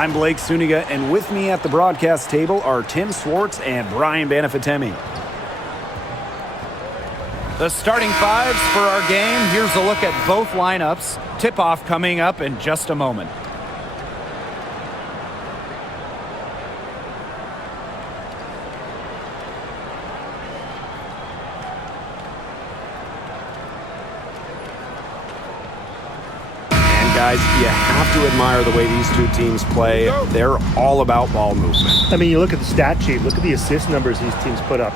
I'm Blake Suniga, and with me at the broadcast table are Tim Swartz and Brian Banafitemi. The starting fives for our game. Here's a look at both lineups. Tip-off coming up in just a moment. Guys, you have to admire the way these two teams play. They're all about ball movement. I mean, you look at the stat sheet, look at the assist numbers these teams put up.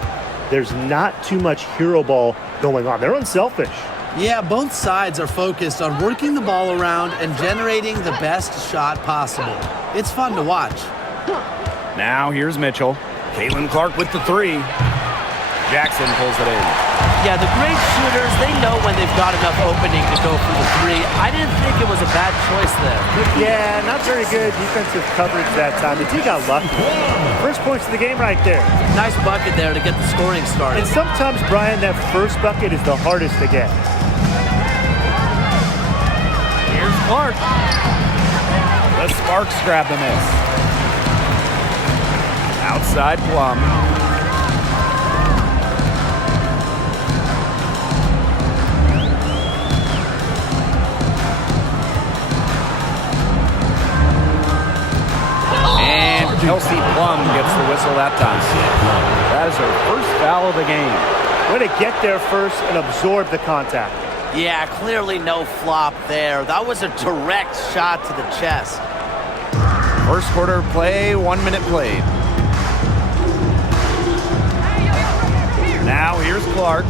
There's not too much hero ball going on. They're unselfish. Yeah, both sides are focused on working the ball around and generating the best shot possible. It's fun to watch. Now here's Mitchell. CaitlinClark with the three. Jackson pulls it in. Yeah, the great shooters, they know when they've got enough opening to go for the three. I didn't think it was a bad choice there. Yeah, not very good defensive coverage that time. The team got lucky. First points of the game right there. Nice bucket there to get the scoring started. And sometimes, Brian, that first bucket is the hardest to get. Here's Clark. The Sparks grab the miss. Outside Plum. Kelsey Plum gets the whistle that time. That is her first foul of the game. Way to get there first and absorb the contact. Yeah, clearly no flop there. That was a direct shot to the chest. First quarter play, 1 minute played. Now here's Clark.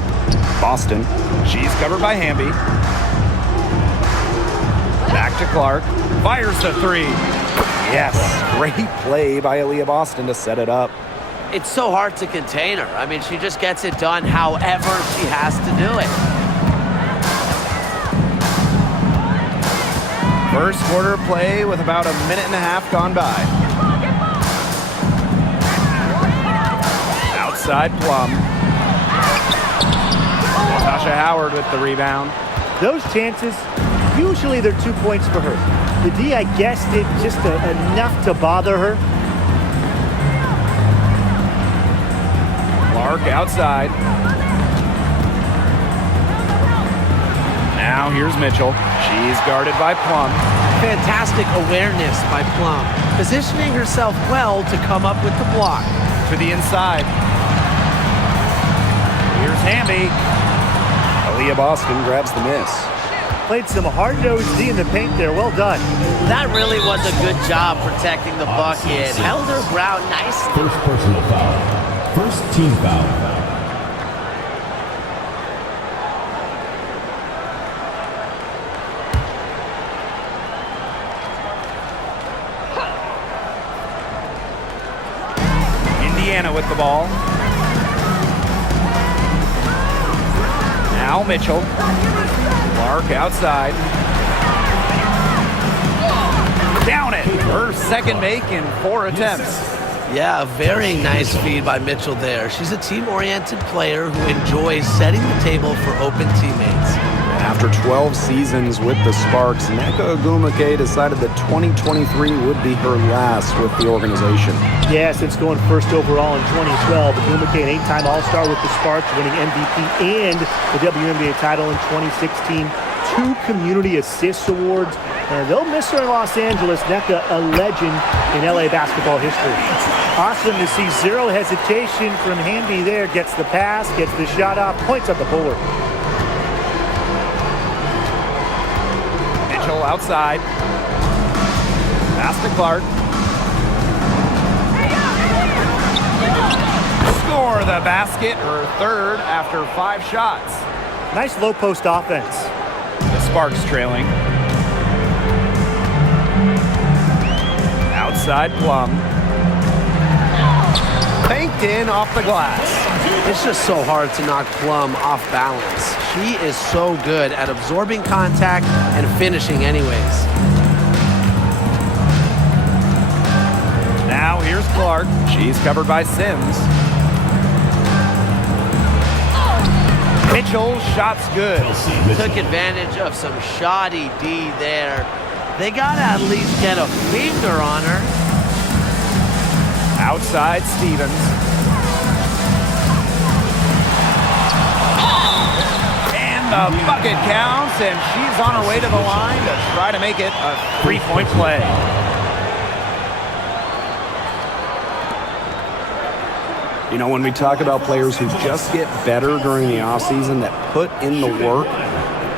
Boston. She's covered by Hamby. Back to Clark. Fires the three. Yes, great play by Aaliyah Boston to set it up. It's so hard to contain her. I mean, she just gets it done however she has to do it. First quarter play with about a minute and a half gone by. Outside Plum. Tasha Howard with the rebound. Those chances, usually they're 2 points for her. The D, I guess, did just enough to bother her. Clark outside. Now here's Mitchell. She's guarded by Plum. Fantastic awareness by Plum, positioning herself well to come up with the block. To the inside. Here's Hamby. Aaliyah Boston grabs the miss. Played some hard-nosed D in the paint there. Well done. That really was a good job protecting the bucket. Held her ground nicely. First personal foul. First team foul. Indiana with the ball. Now Mitchell. Clark outside. Down it. Her second make in 4 attempts. Yeah, a very nice feed by Mitchell there. She's a team-oriented player who enjoys setting the table for open teammates. After 12 seasons with the Sparks, Nneka Ogwumike decided that 2023 would be her last with the organization. Yeah, since going first overall in 2012, Ogwumike, an 8-time All-Star with the Sparks, winning MVP and the WNBA title in 2016. 2 community assists awards, and they'll miss her in Los Angeles. Nneka, a legend in LA basketball history. Awesome to see zero hesitation from Hamby there. Gets the pass, gets the shot off, points up the puller. Mitchell outside. Pass to Clark. Score the basket, her third after 5 shots. Nice low post offense. The Sparks trailing. Outside Plum. Banked in off the glass. It's just so hard to knock Plum off balance. She is so good at absorbing contact and finishing anyways. Now here's Clark. She's covered by Sims. Mitchell, shots good. Took advantage of some shoddy D there. They got to at least get a finger on her. Outside Stevens. And the bucket counts, and she's on her way to the line to try to make it a 3-point play. You know, when we talk about players who just get better during the offseason, that put in the work,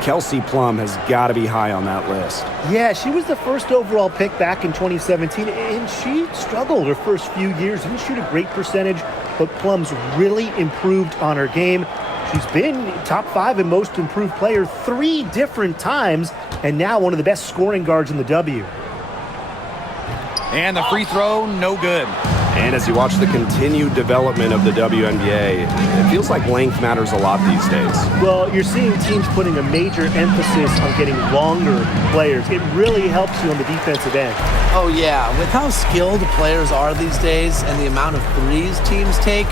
Kelsey Plum has got to be high on that list. Yeah, she was the first overall pick back in 2017, and she struggled her first few years. Didn't shoot a great percentage, but Plum's really improved on her game. She's been top 5 in most improved player 3 different times, and now one of the best scoring guards in the W. And the free throw, no good. And as you watch the continued development of the WNBA, it feels like length matters a lot these days. Well, you're seeing teams putting a major emphasis on getting longer players. It really helps you on the defensive end. Oh, yeah. With how skilled players are these days and the amount of threes teams take,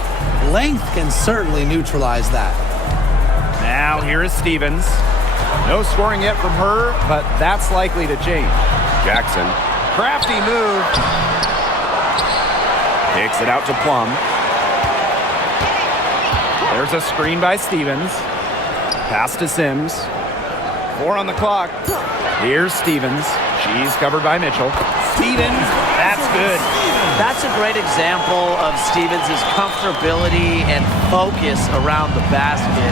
length can certainly neutralize that. Now here is Stevens. No scoring yet from her, but that's likely to change. Jackson. Crafty move. Takes it out to Plum. There's a screen by Stevens. Pass to Sims. 4 on the clock. Here's Stevens. She's covered by Mitchell. Stevens, that's good. That's a great example of Stevens' comfortability and focus around the basket.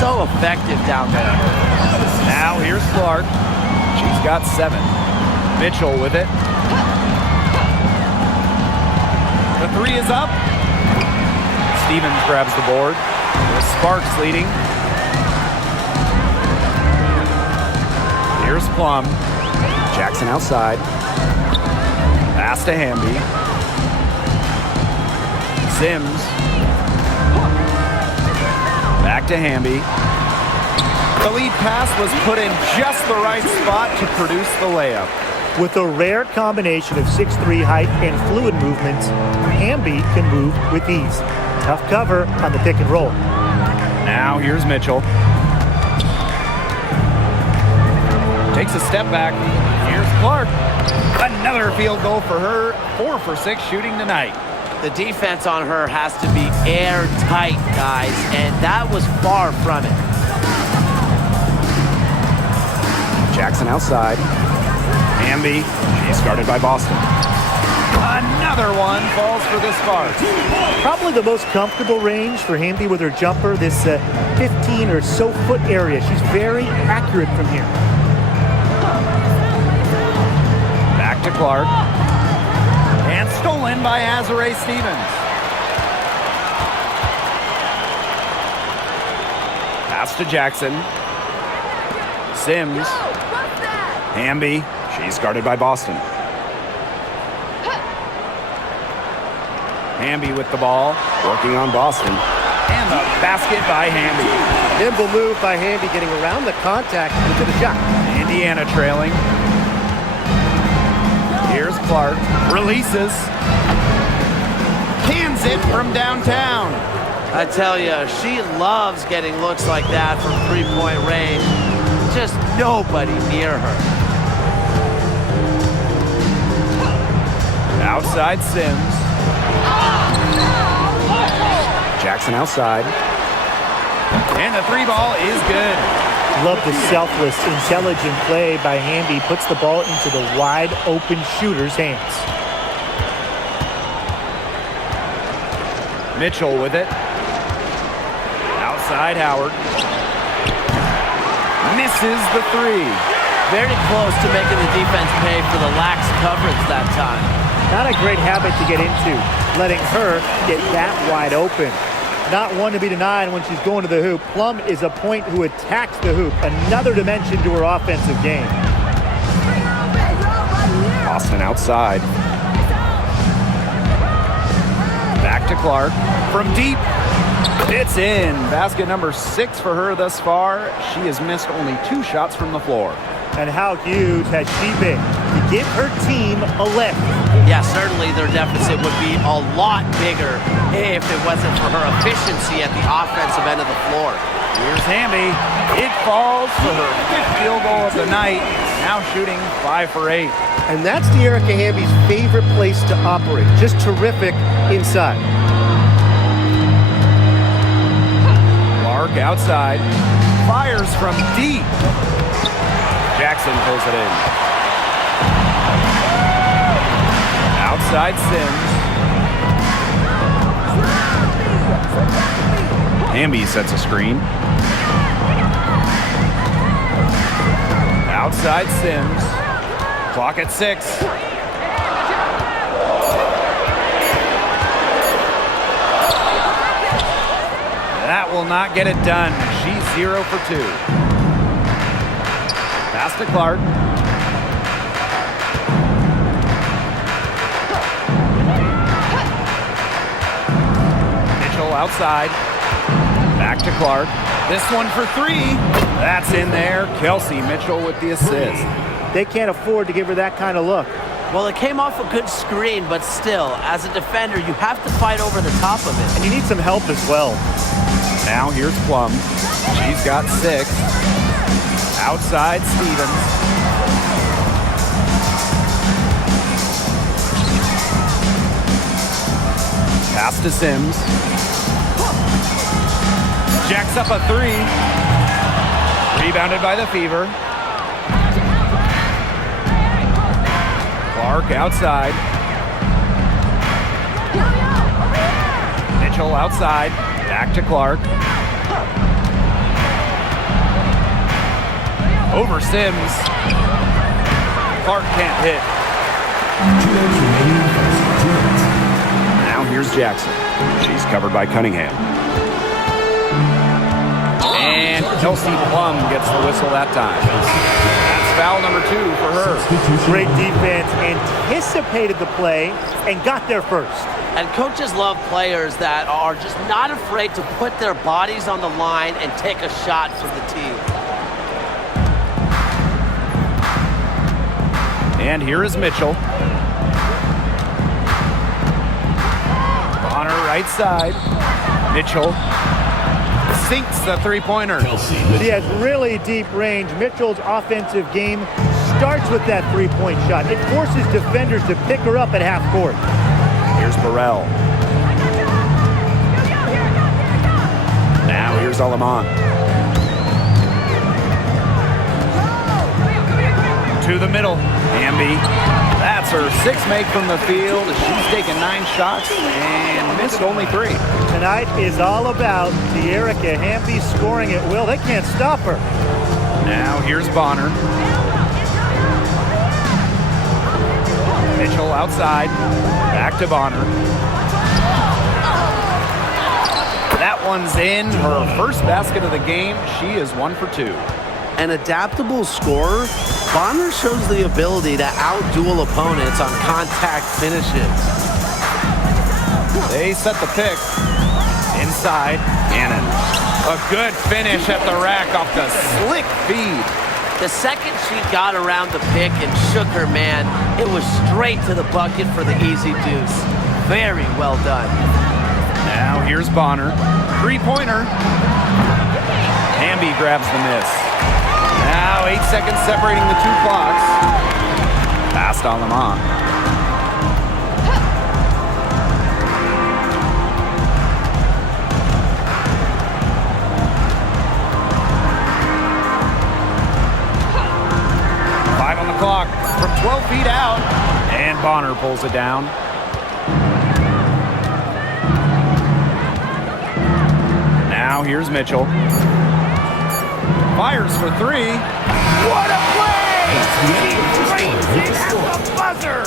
So effective down there. Now here's Clark. She's got 7. Mitchell with it. The 3 is up. Stevens grabs the board. The Sparks leading. Here's Plum. Jackson outside. Pass to Hamby. Sims. Back to Hamby. The lead pass was put in just the right spot to produce the layup. With a rare combination of 6'3" height and fluid movements, Hamby can move with ease. Tough cover on the pick and roll. Now here's Mitchell. Takes a step back. Here's Clark. Another field goal for her. 4 for 6 shooting tonight. The defense on her has to be airtight, guys, and that was far from it. Jackson outside. Hamby, she's guarded by Boston. Another one falls for the Sparks. Probably the most comfortable range for Hamby with her jumper, this 15 or so foot area. She's very accurate from here. Back to Clark. And stolen by Azare Stevens. Pass to Jackson. Sims. Hamby. She's guarded by Boston. Hamby with the ball. Working on Boston. And the basket by Hamby. Nimble move by Hamby getting around the contact into the shot. Indiana trailing. Here's Clark. Releases. Cans it from downtown. I tell you, she loves getting looks like that from 3-point range. Just nobody near her. Outside Sims. Jackson outside. And the 3 ball is good. Love the selfless, intelligent play by Hamby. Puts the ball into the wide open shooter's hands. Mitchell with it. Outside Howard. Misses the 3. Very close to making the defense pay for the lax coverage that time. Not a great habit to get into, letting her get that wide open. Not one to be denied when she's going to the hoop. Plum is a point who attacks the hoop. Another dimension to her offensive game. Boston outside. Back to Clark. From deep. It's in. Basket number 6 for her thus far. She has missed only 2 shots from the floor. And how huge has she been to give her team a lift? Yeah, certainly their deficit would be a lot bigger if it wasn't for her efficiency at the offensive end of the floor. Here's Hamby. It falls for her 5th field goal of the night. Now shooting 5 for 8. And that's De'Erica Hamby's favorite place to operate. Just terrific inside. Clark outside. Fires from deep. Jackson pulls it in. Outside Sims. Hamby sets a screen. Outside Sims. Clock at 6. That will not get it done. She's 0 for 2. Pass to Clark. Mitchell outside. Back to Clark. This one for 3. That's in there. Kelsey Mitchell with the assist. They can't afford to give her that kind of look. Well, it came off a good screen, but still, as a defender, you have to fight over the top of it. And you need some help as well. Now here's Plum. She's got 6. Outside Stevens. Pass to Sims. Jacks up a 3. Rebounded by the Fever. Clark outside. Mitchell outside. Back to Clark. Over Sims. Clark can't hit. 2 minutes remaining. First 2 minutes. Now here's Jackson. She's covered by Cunningham. And Kelsey Plum gets the whistle that time. That's foul number 2 for her. Great defense, anticipated the play, and got there first. And coaches love players that are just not afraid to put their bodies on the line and take a shot for the team. And here is Mitchell. On her right side. Mitchell sinks the 3-pointer. He has really deep range. Mitchell's offensive game starts with that 3-point shot. It forces defenders to pick her up at half court. Here's Burrell. Now here's Alaman. To the middle. Hamby. That's her 6th make from the field. She's taken 9 shots and missed only 3. Tonight is all about De'Erica Hamby scoring at will. They can't stop her. Now here's Bonner. Mitchell outside. Back to Bonner. That one's in. Her first basket of the game. She is 1 for 2. An adaptable scorer, Bonner shows the ability to outduel opponents on contact finishes. They set the pick. Inside, Cannon. A good finish at the rack off the slick feed. The second she got around the pick and shook her man, it was straight to the bucket for the easy deuce. Very well done. Now here's Bonner. 3-pointer. Hamby grabs the miss. Now 8 seconds separating the 2 clocks. Passed on Lamont. Clock from 12 feet out, and Bonner pulls it down. Now here's Mitchell. Fires for 3. What a play! She brings it at the buzzer!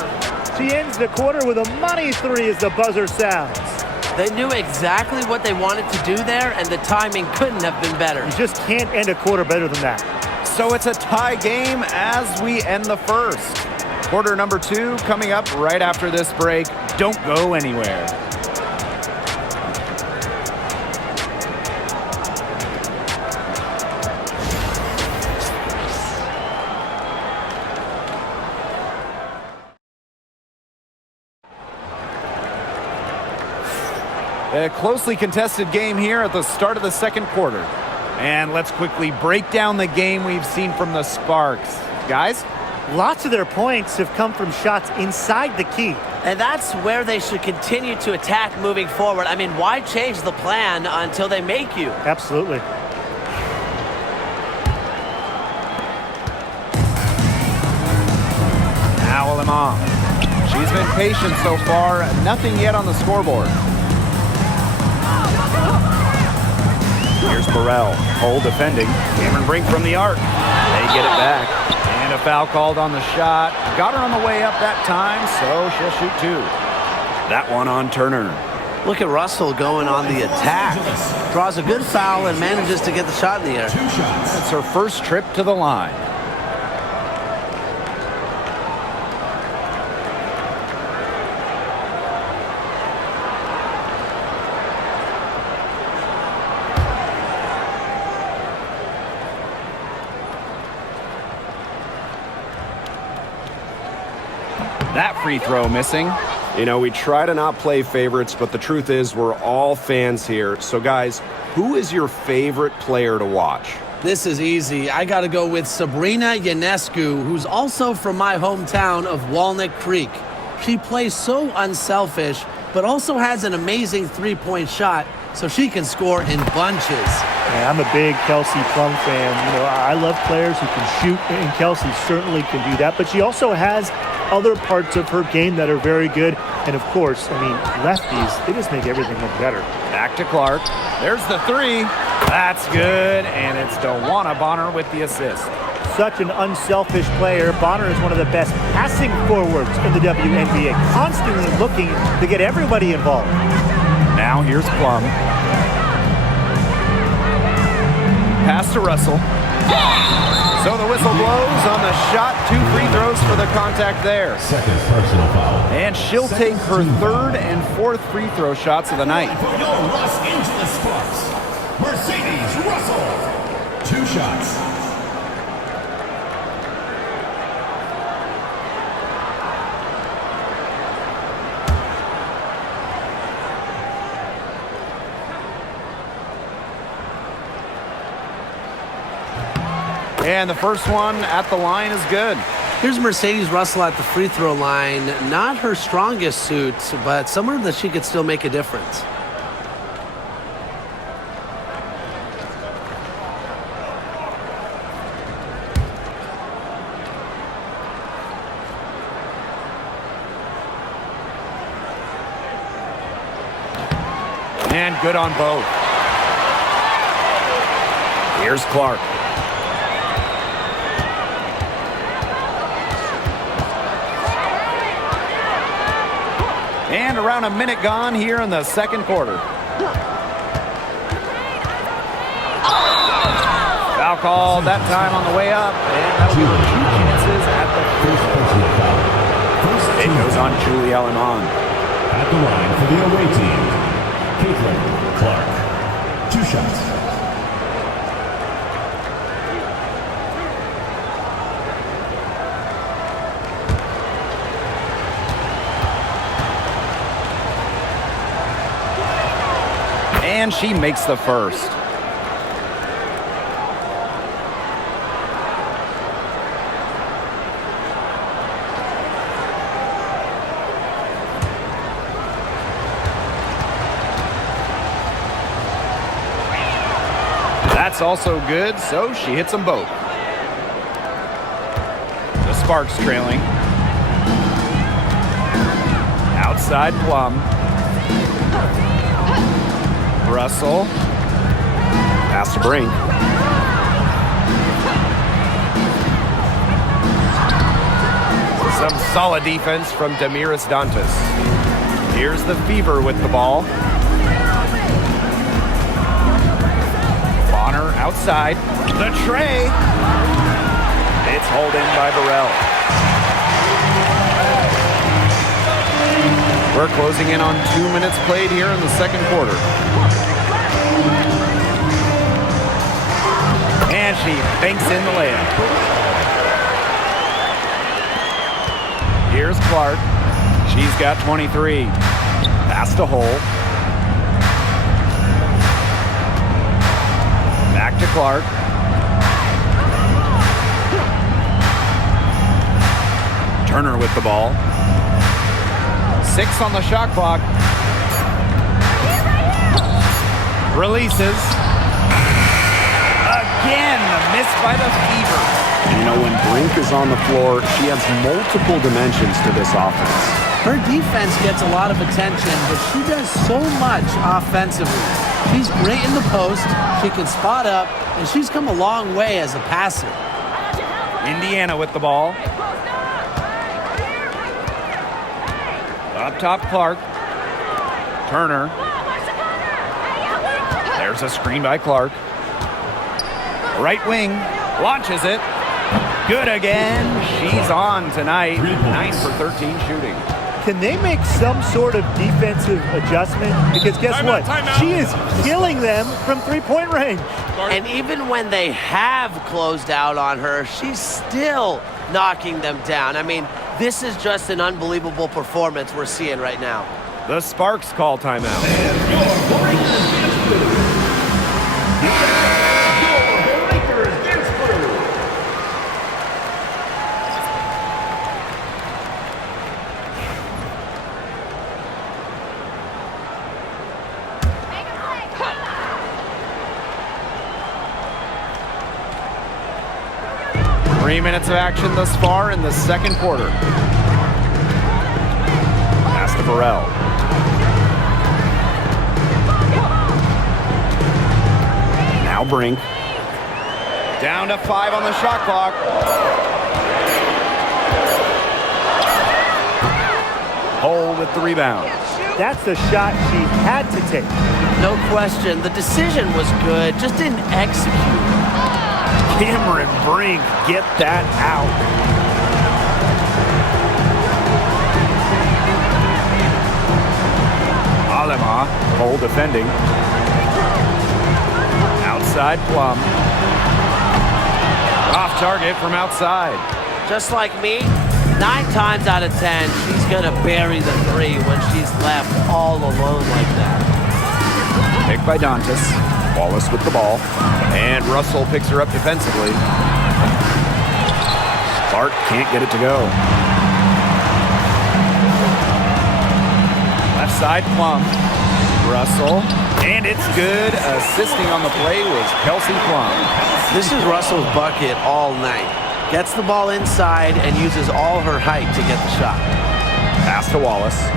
She ends the quarter with a money 3 as the buzzer sounds. They knew exactly what they wanted to do there, and the timing couldn't have been better. You just can't end a quarter better than that. So it's a tie game as we end the first. Quarter number 2 coming up right after this break. Don't go anywhere. A closely contested game here at the start of the second quarter. And let's quickly break down the game we've seen from the Sparks. Guys? Lots of their points have come from shots inside the key. And that's where they should continue to attack moving forward. I mean, why change the plan until they make you? Absolutely. Now Lamont. She's been patient so far. Nothing yet on the scoreboard. Here's Burrell. Hole defending. Cameron Brink from the arc. They get it back. And a foul called on the shot. Got her on the way up that time, so she'll shoot 2. That one on Turner. Look at Russell going on the attack. Draws a good foul and manages to get the shot in the air. 2 shots. It's her first trip to the line. That free throw missing. You know, we try to not play favorites, but the truth is we're all fans here. So, guys, who is your favorite player to watch? This is easy. I got to go with Sabrina Ionescu, who's also from my hometown of Walnut Creek. She plays so unselfish, but also has an amazing three-point shot, so she can score in bunches. Yeah, I'm a big Kelsey Plum fan. You know, I love players who can shoot, and Kelsey certainly can do that. But she also has other parts of her game that are very good. And, of course, I mean, lefties, they just make everything look better. Back to Clark. There's the 3. That's good, and it's DeWanna Bonner with the assist. Such an unselfish player. Bonner is one of the best passing forwards in the WNBA, constantly looking to get everybody involved. Now here's Plum. Pass to Russell. So the whistle blows on the shot. 2 free throws for the contact there. Second personal foul. And she'll take her 3rd and 4th free throw shots of the night. For your Los Angeles Sparks, Mercedes Russell. 2 shots. And the first one at the line is good. Here's Mercedes Russell at the free throw line. Not her strongest suit, but somewhere that she could still make a difference. And good on both. Here's Clark. And around a minute gone here in the second quarter. Foul called that time on the way up. And that'll give her 2 chances at the First personal foul. It goes on Julie Allen. At the line for the away team, Caitlin Clark. 2 shots. And she makes the first. That's also good, so she hits them both. The Sparks trailing. Outside Plum. Russell. Pass to Brink. Some solid defense from Damiris Dantas. Here's the Fever with the ball. Bonner outside. The tray. It's hauled in by Burrell. We're closing in on 2 minutes played here in the second quarter. And she banks in the layup. Here's Clark. She's got 23. Pass to Hole. Back to Clark. Turner with the ball. 6 on the shot clock. Releases. Again, a miss by the Fever. You know, when Brink is on the floor, she has multiple dimensions to this offense. Her defense gets a lot of attention, but she does so much offensively. She's great in the post, she can spot up, and she's come a long way as a passer. Indiana with the ball. Up top, Clark. Turner. There's a screen by Clark. Right wing. Launches it. Good again. She's on tonight. 9 for 13 shooting. Can they make some sort of defensive adjustment? Because guess what? She is killing them from three-point range. And even when they have closed out on her, she's still knocking them down. I mean, this is just an unbelievable performance we're seeing right now. The Sparks call timeout. 3 minutes of action thus far in the second quarter. Pass to Burrell. Now Brink. Down to 5 on the shot clock. Hole with the rebound. That's the shot she had to take. No question, the decision was good, just didn't execute. Cameron Brink, get that out. Alema, hole defending. Outside Plum. Off target from outside. Just like me, 9 times out of 10, she's gonna bury the 3 when she's left all alone like that. Picked by Dantas. Wallace with the ball. And Russell picks her up defensively. Clark can't get it to go. Left side, Plum. Russell. And it's good. Assisting on the play was Kelsey Plum. This is Russell's bucket all night. Gets the ball inside and uses all her height to get the shot. Pass to Wallace.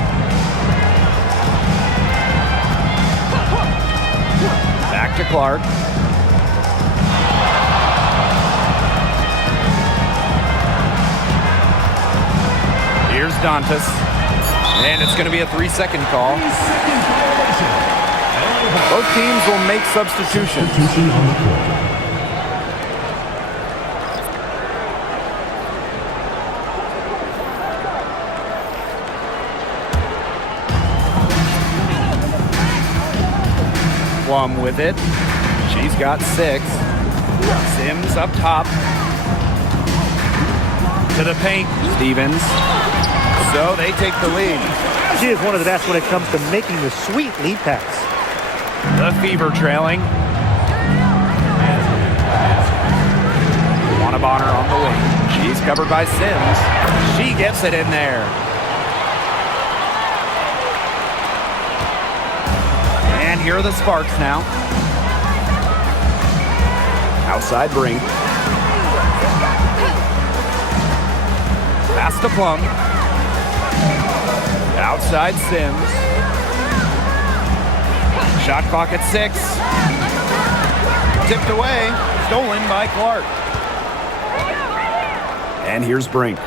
Back to Clark. Here's Dantas. And it's going to be a 3-second call. Both teams will make substitutions. Plum with it. She's got 6. Sims up top. To the paint. Stevens. So they take the lead. She is one of the best when it comes to making the sweet lead pass. The Fever trailing. Bonner on the wing. She's covered by Sims. She gets it in there. And here are the Sparks now. Outside Brink. Pass to Plum. Outside Sims. Shot clock at 6. Tipped away. Stolen by Clark. And here's Brink.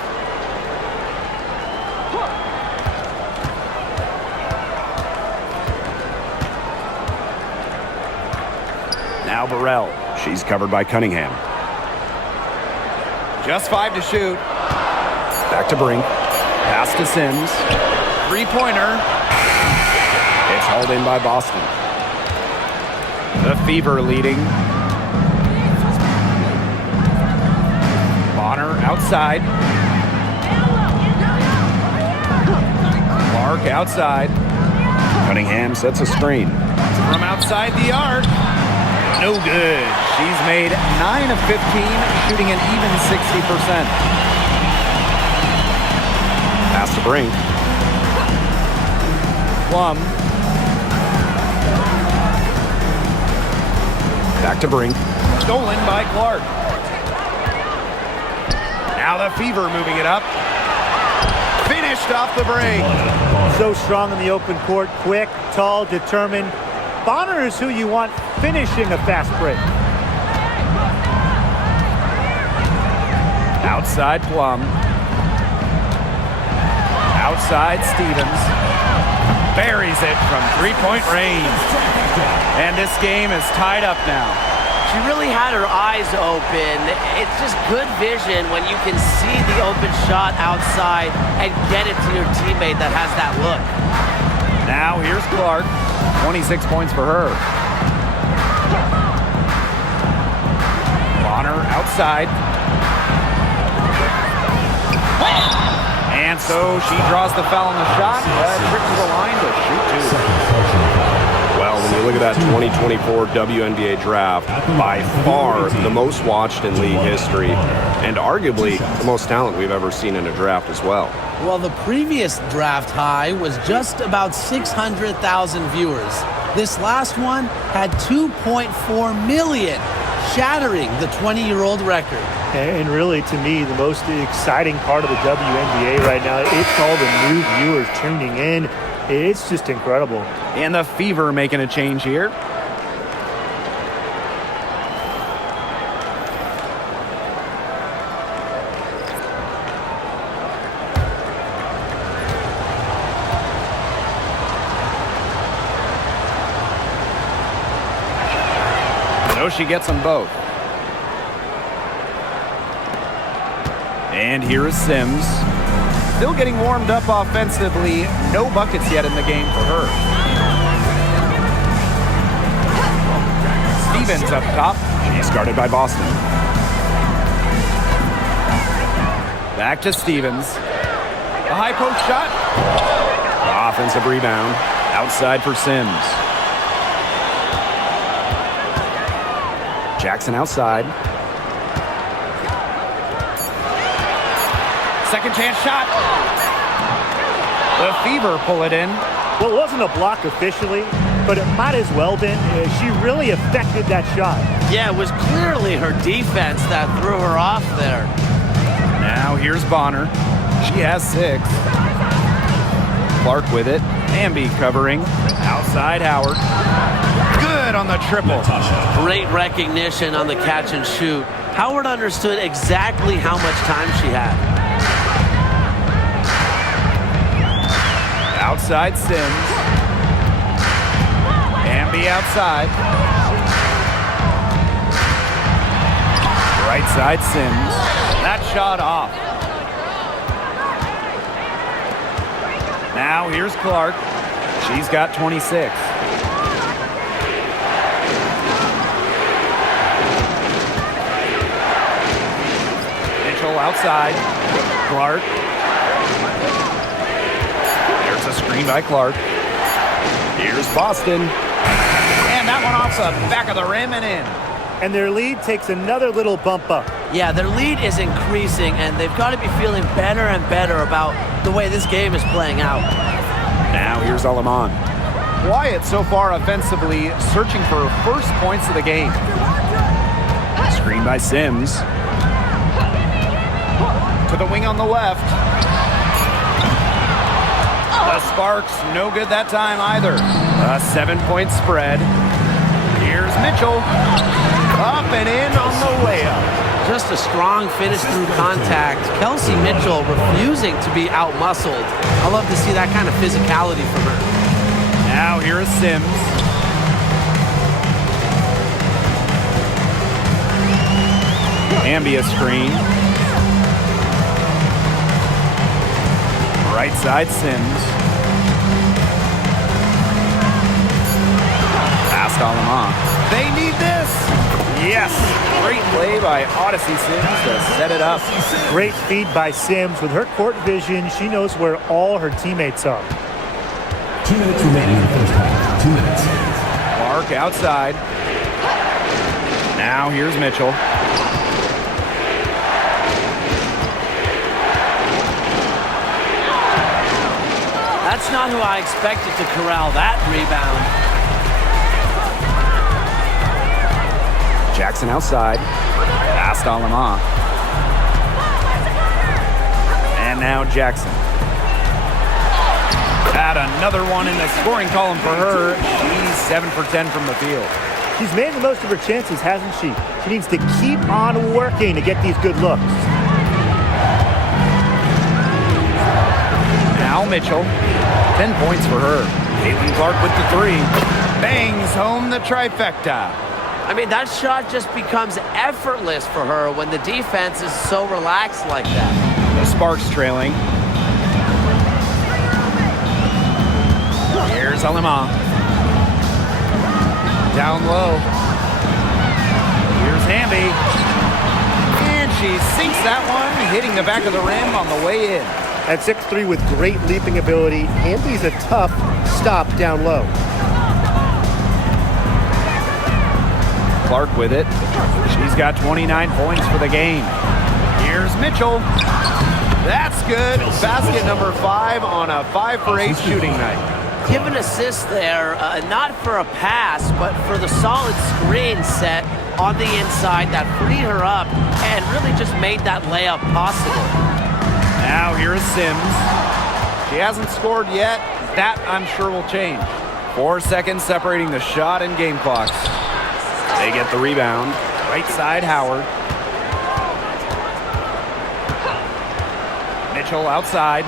Now Burrell. She's covered by Cunningham. Just 5 to shoot. Back to Brink. Pass to Sims. 3-pointer. It's hauled in by Boston. The Fever leading. Bonner outside. Clark outside. Cunningham sets a screen. From outside the arc. No good. She's made 9 of 15, shooting an even 60%. Pass to Brink. Plum. Back to Brink. Stolen by Clark. Now the Fever moving it up. Finished off the break. So strong in the open court, quick, tall, determined. Bonner is who you want finishing a fast break. Outside Plum. Outside Stevens. Buries it from three-point range. And this game is tied up now. She really had her eyes open. It's just good vision when you can see the open shot outside and get it to your teammate that has that look. Now here's Clark. 26 points for her. Bonner outside. And so she draws the foul on the shot. Trip to the line to shoot two. Well, when you look at that 2024 WNBA draft, by far the most watched in league history, and arguably the most talent we've ever seen in a draft as well. Well, the previous draft high was just about 600,000 viewers. This last one had 2.4 million, shattering the 20-year-old record. And really, to me, the most exciting part of the WNBA right now, it's all the new viewers tuning in. It's just incredible. And the Fever making a change here. So she gets them both. And here is Sims. Still getting warmed up offensively. No buckets yet in the game for her. Stevens up top. She's guarded by Boston. Back to Stevens. A high post shot. Offensive rebound. Outside for Sims. Jackson outside. Second chance shot. The Fever pull it in. Well, it wasn't a block officially, but it might as well been. She really affected that shot. Yeah, it was clearly her defense that threw her off there. Now here's Bonner. She has 6. Clark with it. Amby covering. Outside Howard. Good on the triple. Great recognition on the catch and shoot. Howard understood exactly how much time she had. Outside Sims. Amby outside. Right side Sims. That shot off. Now here's Clark. She's got 26. Mitchell outside. Clark. There's a screen by Clark. Here's Boston. And that one off the back of the rim and in. And their lead takes another little bump up. Yeah, their lead is increasing, and they've got to be feeling better and better about the way this game is playing out. Now here's Alaman. Wyatt so far offensively searching for her first points of the game. Screen by Sims. To the wing on the left. The Sparks, no good that time either. A 7-point spread. Here's Mitchell. Up and in on the layup. Just a strong finish through contact. Kelsey Mitchell refusing to be out-muscled. I love to see that kind of physicality from her. Now here is Sims. Ambia screen. Right side Sims. Past Alaman. They need this. Yes. Great play by Odyssey Sims to set it up. Great feed by Sims. With her court vision, she knows where all her teammates are. 2 minutes remaining in the first half. 2 minutes. Clark outside. Now here's Mitchell. That's not who I expected to corral that rebound. Jackson outside. Pass to Lamar. And now Jackson. Had another one in the scoring column for her. She's 7 for 10 from the field. She's made the most of her chances, hasn't she? She needs to keep on working to get these good looks. Now Mitchell. 10 points for her. Caitlin Clark with the 3. Bangs home the trifecta. I mean, that shot just becomes effortless for her when the defense is so relaxed like that. The Sparks trailing. Here's Alima. Down low. Here's Hamby. And she sinks that one, hitting the back of the rim on the way in. At 6'3" with great leaping ability, Hamby's a tough stop down low. Clark with it. She's got 29 points for the game. Here's Mitchell. That's good. Basket number 5 on a 5 for 8 shooting night. Give an assist there, not for a pass, but for the solid screen set on the inside that freed her up and really just made that layup possible. Now here is Sims. She hasn't scored yet. That, I'm sure, will change. 4 seconds separating the shot and game clocks. They get the rebound. Right side, Howard. Mitchell outside.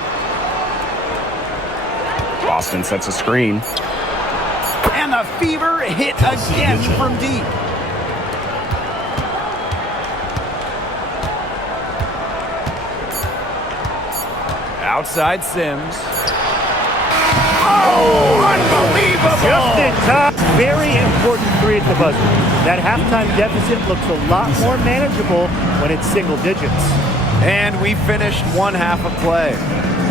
Boston sets a screen. And the Fever hit again from deep. Outside Sims. Oh, unbelievable! Just in time. Very important 3 at the buzzer. That halftime deficit looks a lot more manageable when it's single digits. And we finished one half of play.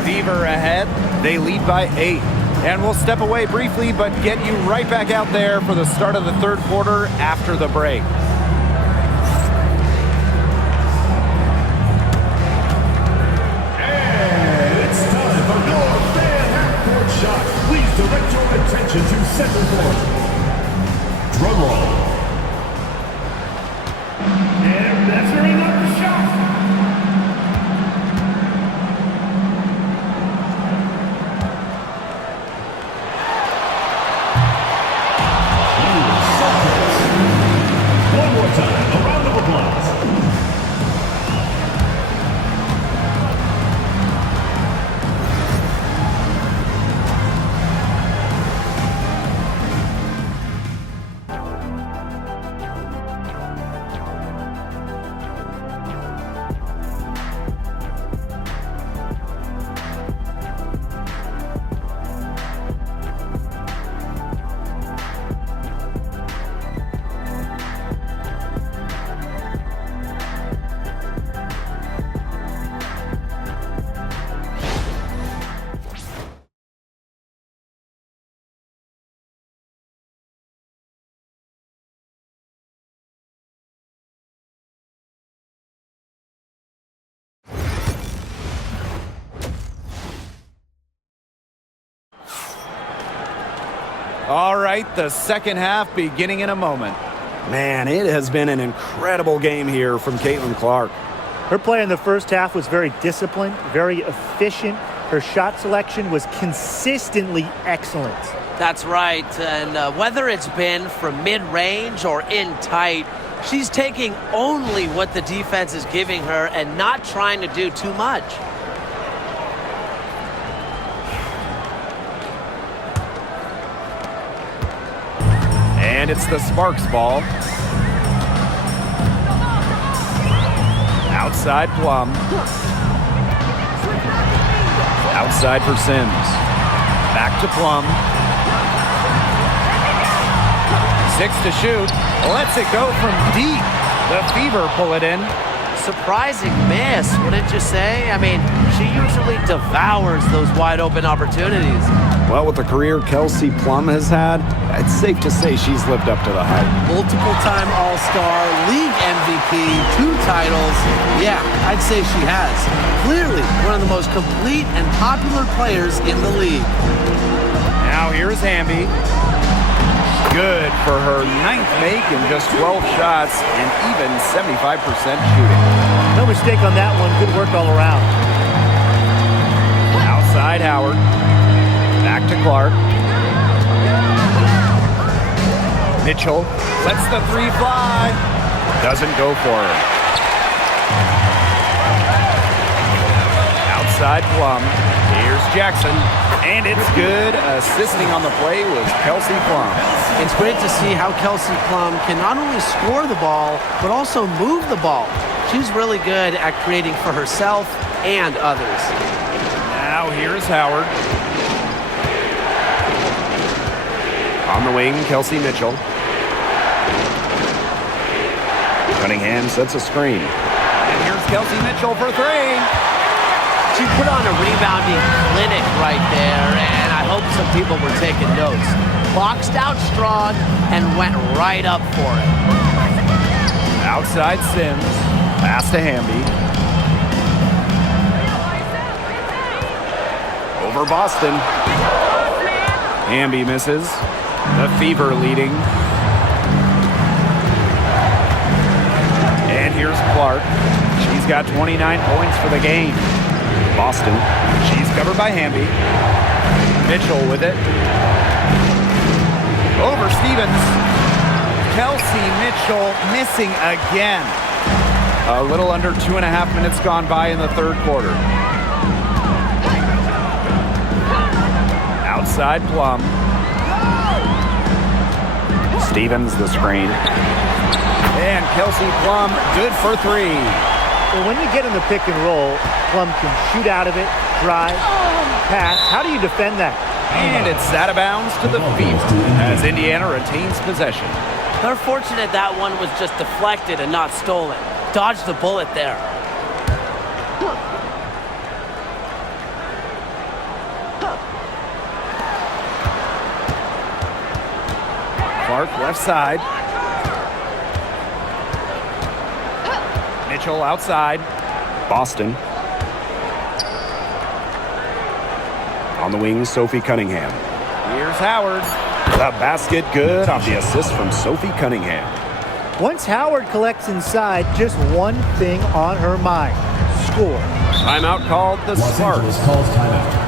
Fever ahead. They lead by 8. And we'll step away briefly, but get you right back out there for the start of the third quarter after the break. Please direct your attention to center court. Drum roll. And measuring up the shot. One more time, a round of applause. All right, the second half beginning in a moment. Man, it has been an incredible game here from Caitlin Clark. Her play in the first half was very disciplined, very efficient. Her shot selection was consistently excellent. That's right, and whether it's been from mid-range or in tight, she's taking only what the defense is giving her and not trying to do too much. And it's the Sparks ball. Outside Plum. Outside for Sims. Back to Plum. 6 to shoot. Lets it go from deep. The Fever pull it in. Surprising miss, wouldn't you say? I mean, she usually devours those wide open opportunities. Well, with the career Kelsey Plum has had, it's safe to say she's lived up to the hype. Multiple-time All-Star, league MVP, 2 titles. Yeah, I'd say she has. Clearly one of the most complete and popular players in the league. Now here's Hamby. Good for her 9th make in just 12 shots and even 75% shooting. No mistake on that one. Good work all around. Outside Howard. Back to Clark. Mitchell lets the 3 fly. Doesn't go for her. Outside Plum. Here's Jackson. And it's good. Assisting on the play was Kelsey Plum. It's great to see how Kelsey Plum can not only score the ball, but also move the ball. She's really good at creating for herself and others. Now here's Howard. On the wing, Kelsey Mitchell. Cunningham sets a screen. And here's Kelsey Mitchell for 3. She put on a rebounding clinic right there, and I hope some people were taking notes. Boxed out strong and went right up for it. Outside Sims. Pass to Hamby. Over Boston. Hamby misses. The Fever leading. And here's Clark. She's got 29 points for the game. Boston. She's covered by Hamby. Mitchell with it. Over Stevens. Kelsey Mitchell missing again. A little under 2.5 minutes gone by in the third quarter. Outside Plum. Stevens the screen. And Kelsey Plum good for 3. Well, when you get in the pick and roll, Plum can shoot out of it, drive, pass. How do you defend that? And it's out of bounds to the Fever as Indiana retains possession. They're fortunate that one was just deflected and not stolen. Dodged the bullet there. Clark left side. Mitchell outside. Boston. On the wing, Sophie Cunningham. Here's Howard. The basket good off the assist from Sophie Cunningham. Once Howard collects inside, just one thing on her mind: score. Timeout called the Los Sparks. Angeles calls timeout.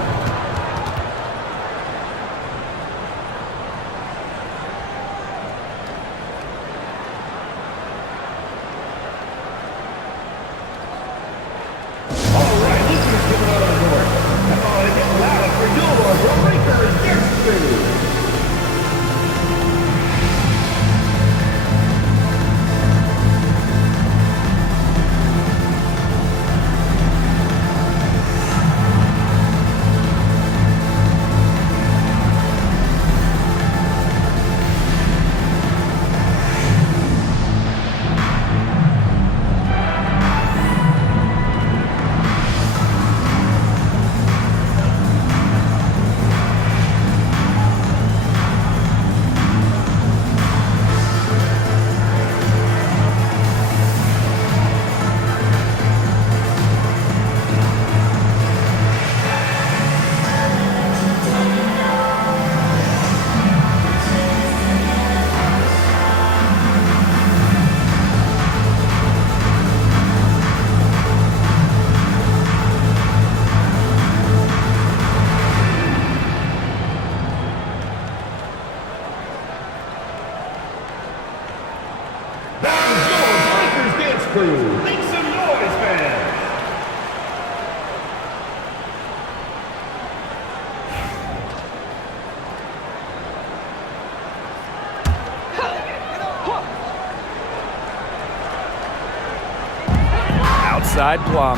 Outside Plum.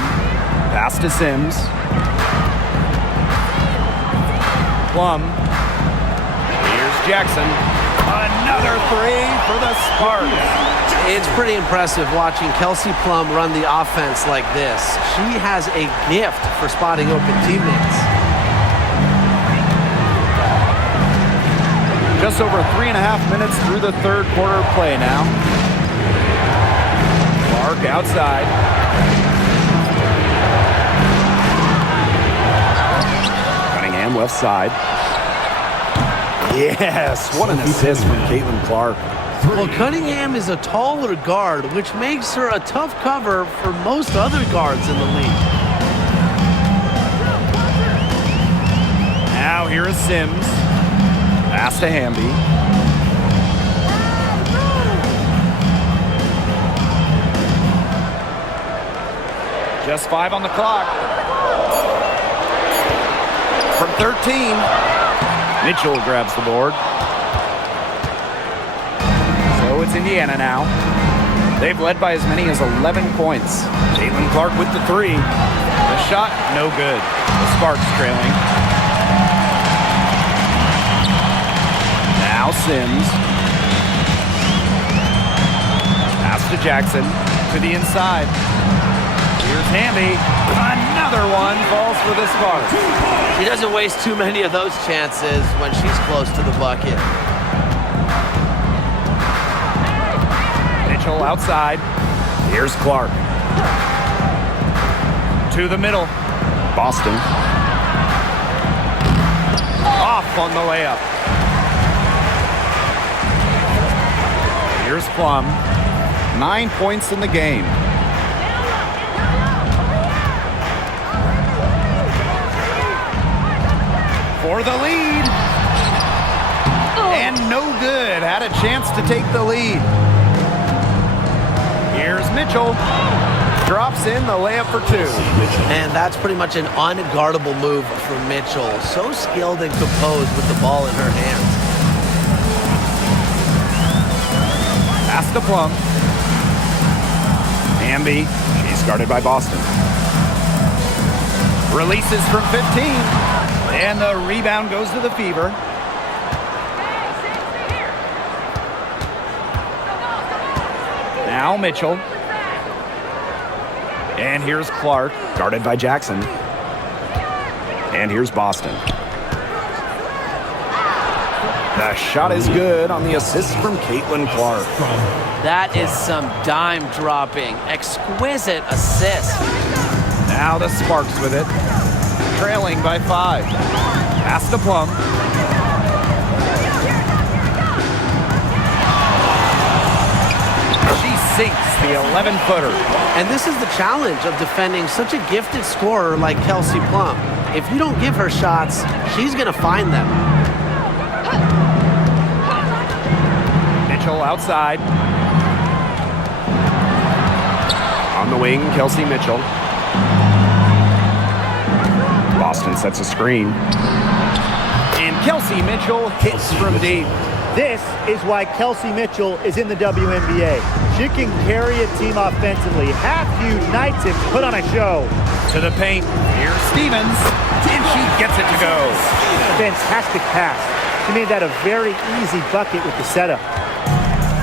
Pass to Sims. Plum. Here's Jackson. Another 3 for the Sparks. It's pretty impressive watching Kelsey Plum run the offense like this. She has a gift for spotting open teammates. Just over 3.5 minutes through the third quarter of play now. Clark outside. Cunningham left side. Yes, what an assist from Clark. Well, Cunningham is a taller guard, which makes her a tough cover for most other guards in the league. Now here is Sims. Pass to Hamby. Just 5 on the clock. From 13. Mitchell grabs the board. So it's Indiana now. They've led by as many as 11 points. Clark with the 3. The shot, no good. The Sparks trailing. Now Sims. Pass to Jackson. To the inside. Here's Hamby. Another one falls for the Sparks. She doesn't waste too many of those chances when she's close to the bucket. Mitchell outside. Here's Clark. To the middle. Boston. Off on the layup. Here's Plum. 9 points in the game. For the lead. And no good. Had a chance to take the lead. Here's Mitchell. Drops in the layup for 2. And that's pretty much an unguardable move for Mitchell. So skilled and composed with the ball in her hands. Pass to Plum. Hamby. She's guarded by Boston. Releases from 15. And the rebound goes to the Fever. Now Mitchell. And here's Clark, guarded by Jackson. And here's Boston. The shot is good on the assist from Clark. That is some dime dropping. Exquisite assist. Now the Sparks with it. Trailing by 5. Pass to Plum. She sinks the 11-footer. And this is the challenge of defending such a gifted scorer like Kelsey Plum. If you don't give her shots, she's going to find them. Mitchell outside. On the wing, Kelsey Mitchell. Boston sets a screen. And Kelsey Mitchell hits from deep. This is why Kelsey Mitchell is in the WNBA. She can carry a team offensively, have huge nights, and put on a show. To the paint. Here's Stevens. And she gets it to go. Fantastic pass. She made that a very easy bucket with the setup.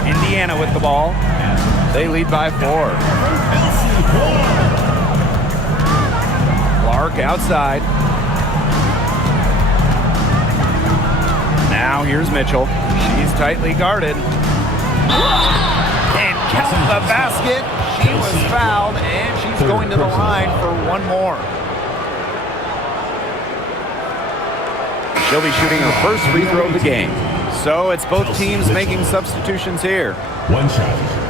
Indiana with the ball. They lead by 4. Clark outside. Now here's Mitchell. She's tightly guarded. And count the basket. She was fouled, and she's going to the line for one more. She'll be shooting her first free throw of the game. So it's both teams making substitutions here. One shot.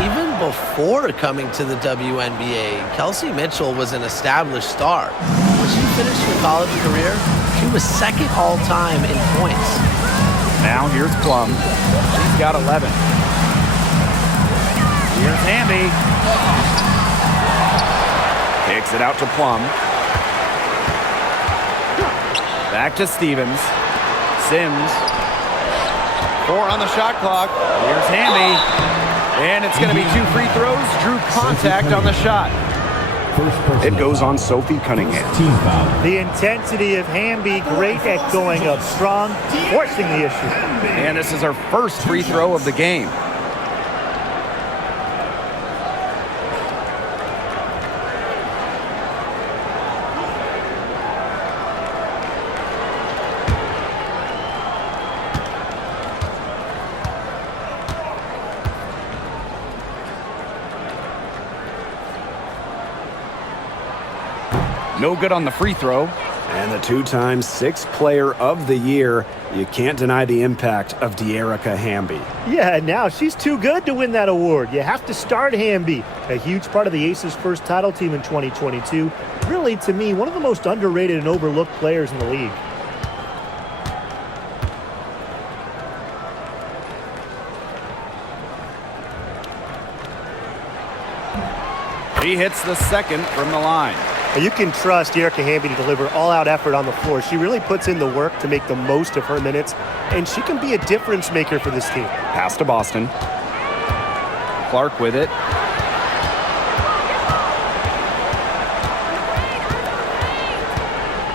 Even before coming to the WNBA, Kelsey Mitchell was an established star. When she finished her college career, she was second all-time in points. Now here's Plum. She's got 11. Here's Hamby. Kicks it out to Plum. Back to Stevens. Sims. 4 on the shot clock. Here's Hamby. And it's going to be 2 free throws. Drew contact on the shot. It goes on Sophie Cunningham. Team foul. The intensity of Hamby, great at going up strong, forcing the issue. And this is our first free throw of the game. No good on the free throw. And the 2-time 6th player of the year. You can't deny the impact of De'Erica Hamby. Yeah, now she's too good to win that award. You have to start Hamby. A huge part of the Aces' first title team in 2022. Really, to me, one of the most underrated and overlooked players in the league. He hits the second from the line. You can trust De'Erica Hamby to deliver all-out effort on the floor. She really puts in the work to make the most of her minutes, and she can be a difference maker for this team. Pass to Boston. Clark with it.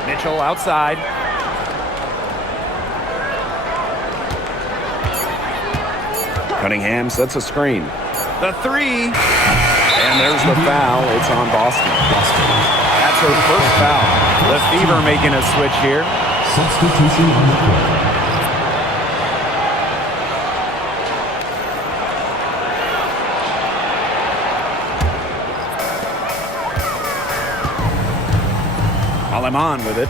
Mitchell outside. Cunningham sets a screen. The 3. And there's the foul. It's on Boston. That's her first foul. The Fever making a switch here. Substitution on the court. Aleman with it.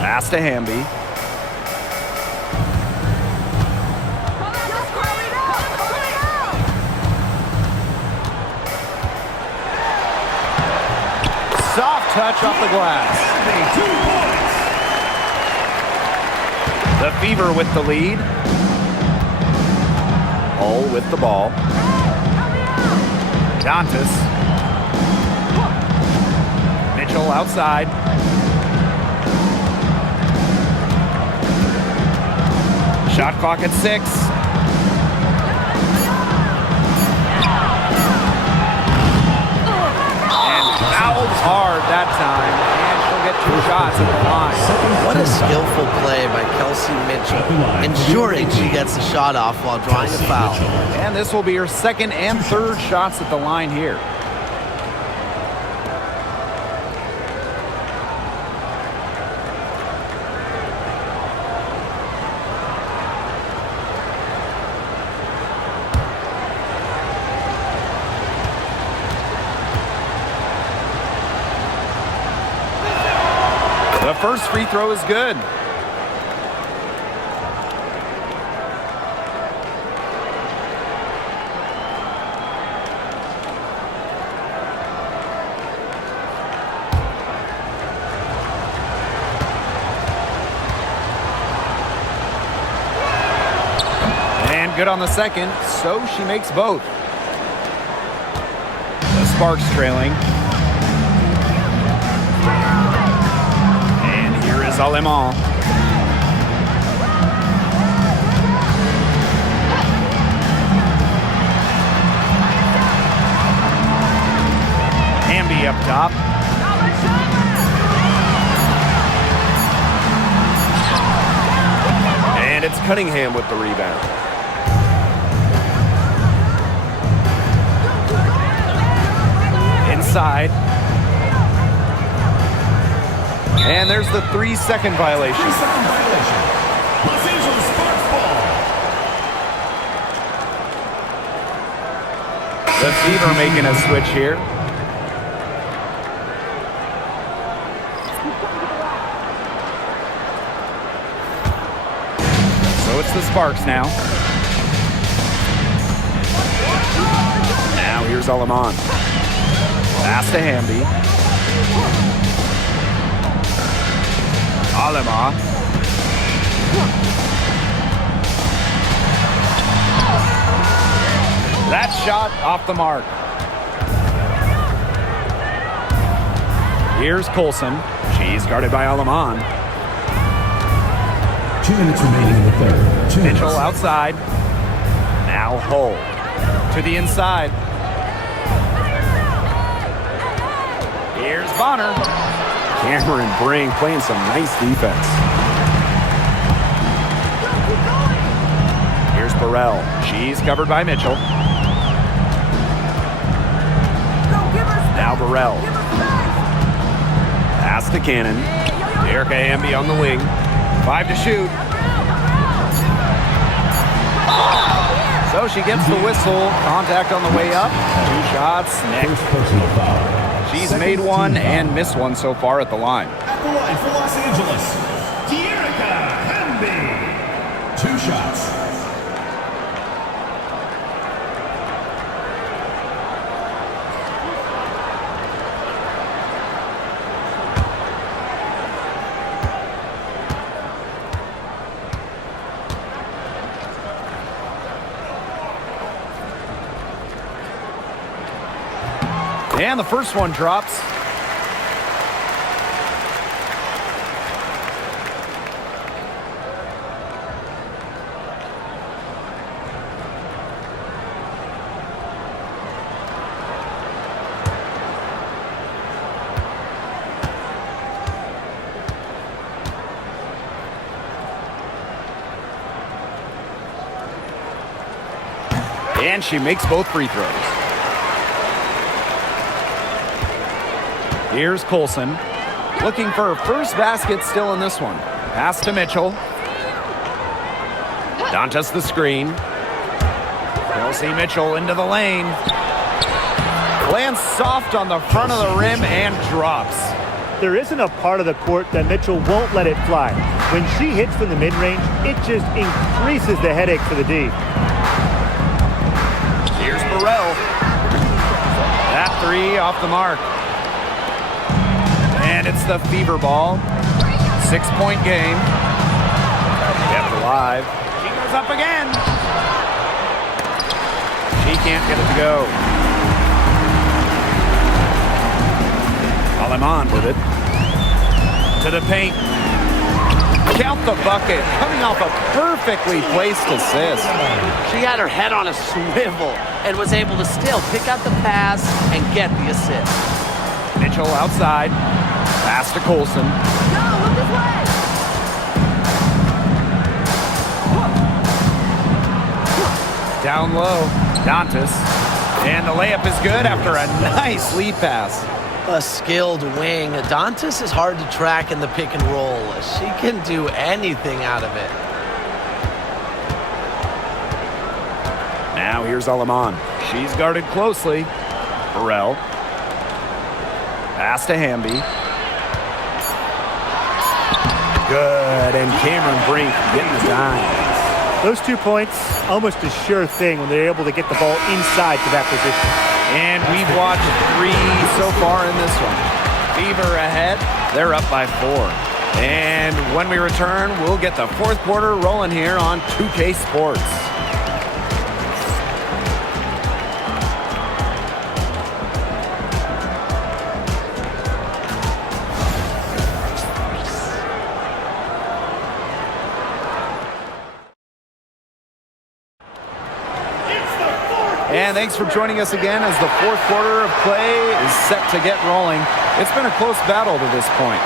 Pass to Hamby. Soft touch off the glass. 2 points. The Fever with the lead. Hull with the ball. Dantas. Mitchell outside. Shot clock at 6. Fouled hard that time, and she'll get 2 shots at the line. What a skillful play by Kelsey Mitchell, ensuring she gets the shot off while drawing a foul. And this will be her 2nd and 3rd shots at the line here. The first free throw is good. And good on the second, so she makes both. The Sparks trailing. Aleman. Hamby up top. And it's Cunningham with the rebound. Inside. And there's the 3-second violation. 3-second violation. Los Angeles Sparks ball. The Fever making a switch here. So it's the Sparks now. Now here's Aleman. Pass to Hamby. Aleman. That shot off the mark. Here's Colson. She's guarded by Aleman. 2 minutes remaining in the third. 2 Mitchell minutes. outside. Now Hull to the inside. Here's Bonner. Cameron Brink playing some nice defense. Here's Burrell. She's covered by Mitchell. Now Burrell. Pass to Cannon. Erica Hamby on the wing. 5 to shoot. So she gets the whistle. Contact on the way up. 2 shots. Next. Personal foul. She's made one and missed one so far at the line. At the line for Los Angeles, Erica Hamby. 2 shots. And the first one drops. And she makes both free throws. Here's Colson, looking for her first basket still in this one. Pass to Mitchell. Dantas the screen. Kelsey Mitchell into the lane. Lands soft on the front of the rim and drops. There isn't a part of the court that Mitchell won't let it fly. When she hits from the mid-range, it just increases the headache for the D. Here's Burrell. That 3 off the mark. And it's the Fever ball. 6-point game. Kept alive. She goes up again. She can't get it to go. Aleman with it. To the paint. Count the bucket. Coming off a perfectly placed assist. She had her head on a swivel and was able to still pick up the pass and get the assist. Mitchell outside. Pass to Colson. No, look this way. Down low. Dantas. And the layup is good after a nice lead pass. A skilled wing. Dantas is hard to track in the pick and roll. She can do anything out of it. Now here's Aleman. She's guarded closely. Burrell. Pass to Hamby. Good, and Cameron Brink getting the dime. Those 2 points, almost a sure thing when they're able to get the ball inside to that position. And we've watched 3 so far in this one. Fever ahead. They're up by 4. And when we return, we'll get the 4th quarter rolling here on 2K Sports. And thanks for joining us again as the 4th quarter of play is set to get rolling. It's been a close battle to this point.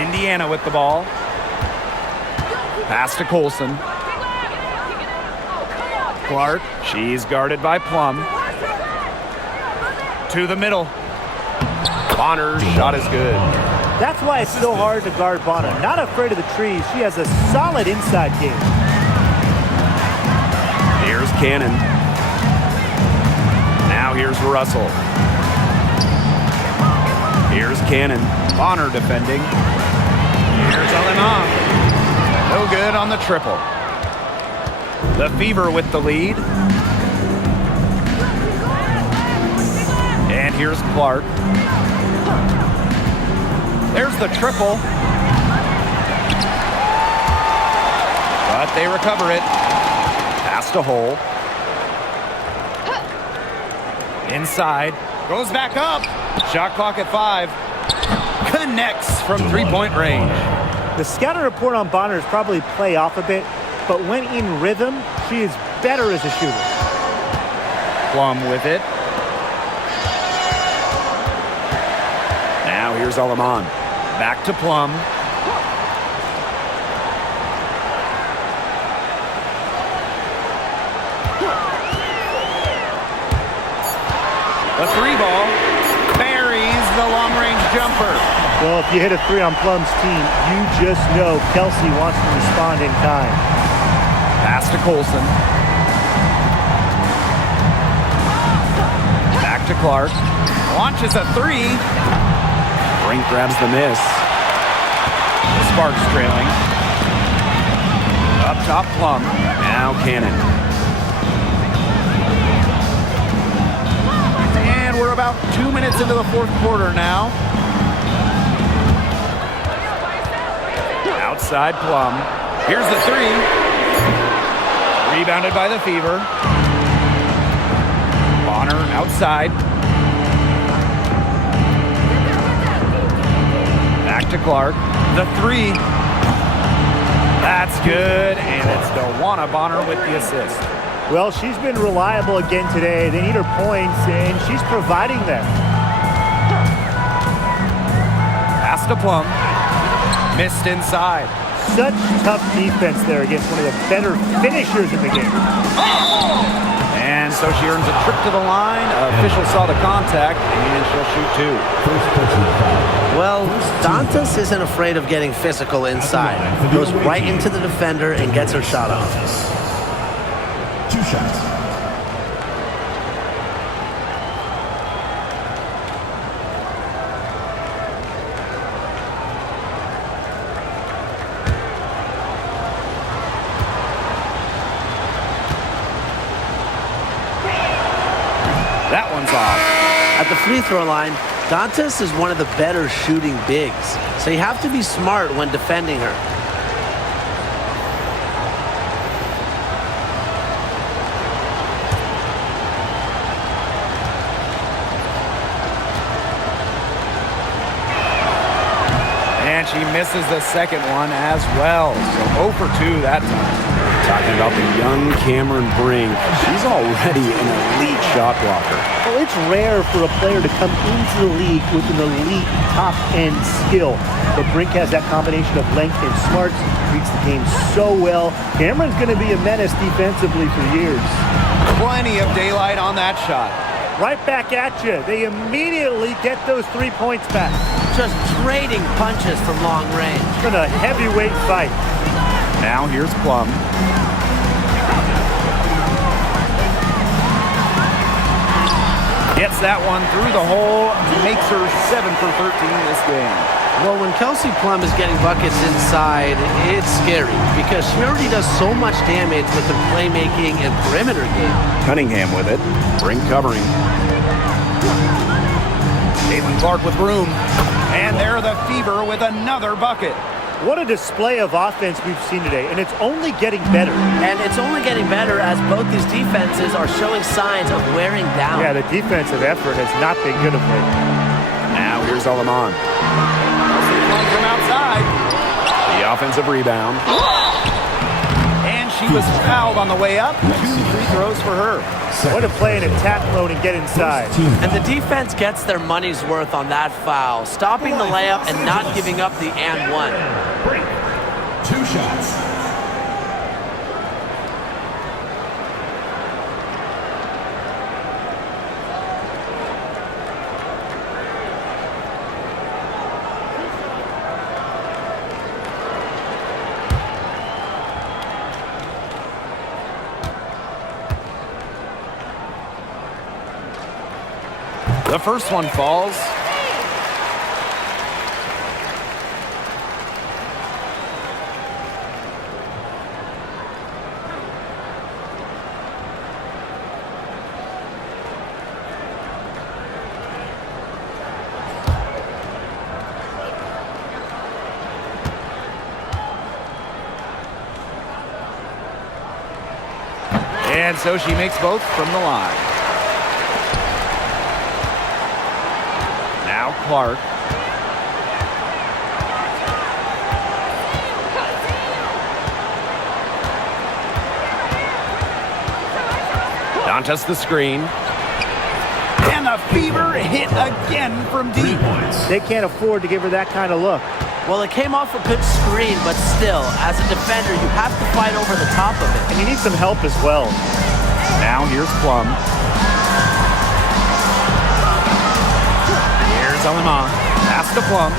Indiana with the ball. Pass to Colson. Clark, she's guarded by Plum. To the middle. Bonner's shot is good. That's why it's so hard to guard Bonner. Not afraid of the trees. She has a solid inside game. Here's Cannon. Now here's Russell. Here's Cannon. Bonner defending. Here's Aleman. No good on the triple. The Fever with the lead. And here's Clark. There's the triple. But they recover it. Pass to Hull. Inside. Goes back up. Shot clock at 5. Connects from 3-point range. The scouting report on Bonner is probably play off a bit, but when in rhythm, she is better as a shooter. Plum with it. Now here's Alaman. Back to Plum. The three ball buries the long-range jumper. Well, if you hit a three on Plum's team, you just know Kelsey wants to respond in kind. Pass to Colson. Back to Clark. Launches a three. Brink grabs the miss. The Sparks trailing. Up top, Plum. Now Cannon. And we're about 2 minutes into the fourth quarter now. Outside Plum. Here's the three. Rebounded by the Fever. Bonner outside. Back to Clark. The three. That's good. And it's DeWanna Bonner with the assist. Well, she's been reliable again today. They need her points, and she's providing them. Pass to Plum. Missed inside. Such tough defense there against one of the better finishers in the game. And so she earns a trip to the line. Official saw the contact, and she'll shoot two. First personal foul. Well, Dantas isn't afraid of getting physical inside. Goes right into the defender and gets her shot off. 2 shots. That one's off. At the free throw line, Dantas is one of the better shooting bigs, so you have to be smart when defending her. And she misses the second one as well. So 0 for 2 that time. Talking about the young Cameron Brink. She's already an elite shot blocker. Well, it's rare for a player to come into the league with an elite top-end skill. But Brink has that combination of length and smarts, reads the game so well. Cameron's going to be a menace defensively for years. Plenty of daylight on that shot. Right back at you. They immediately get those 3 points back. Just trading punches from long range. It's been a heavyweight fight. Now here's Plum. Gets that one through the hole. Makes her 7 for 13 this game. Well, when Kelsey Plum is getting buckets inside, it's scary because she already does so much damage with her playmaking and perimeter game. Cunningham with it. Brink covering. CaitlinClark with room. And there the Fever with another bucket. What a display of offense we've seen today, and it's only getting better. And it's only getting better as both these defenses are showing signs of wearing down. Yeah, the defensive effort has not been good of late. Now here's Alaman. From outside. The offensive rebound. And she was fouled on the way up. 2 free throws for her. Way to play in attack mode and get inside. And the defense gets their money's worth on that foul, stopping the layup and not giving up the and one. 2 shots. The first one falls. And so she makes both from the line. Now Clark. Contests the screen. And the fever hit again from 3 deep. points. They can't afford to give her that kind of look. Well, it came off a good screen, but still, as a defender, you have to fight over the top of it. And you need some help as well. Now here's Plum. Here's Alemán. Pass to Plum.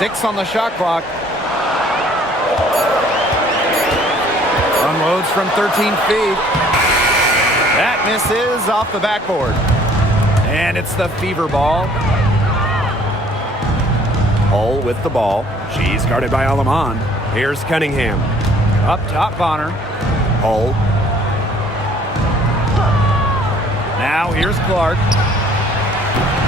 6 on the shot clock. Unloads from 13 feet. That misses off the backboard. And it's the fever ball. Hull with the ball. She's guarded by Alemán. Here's Cunningham. Up top, Bonner. Hull. Now here's Clark.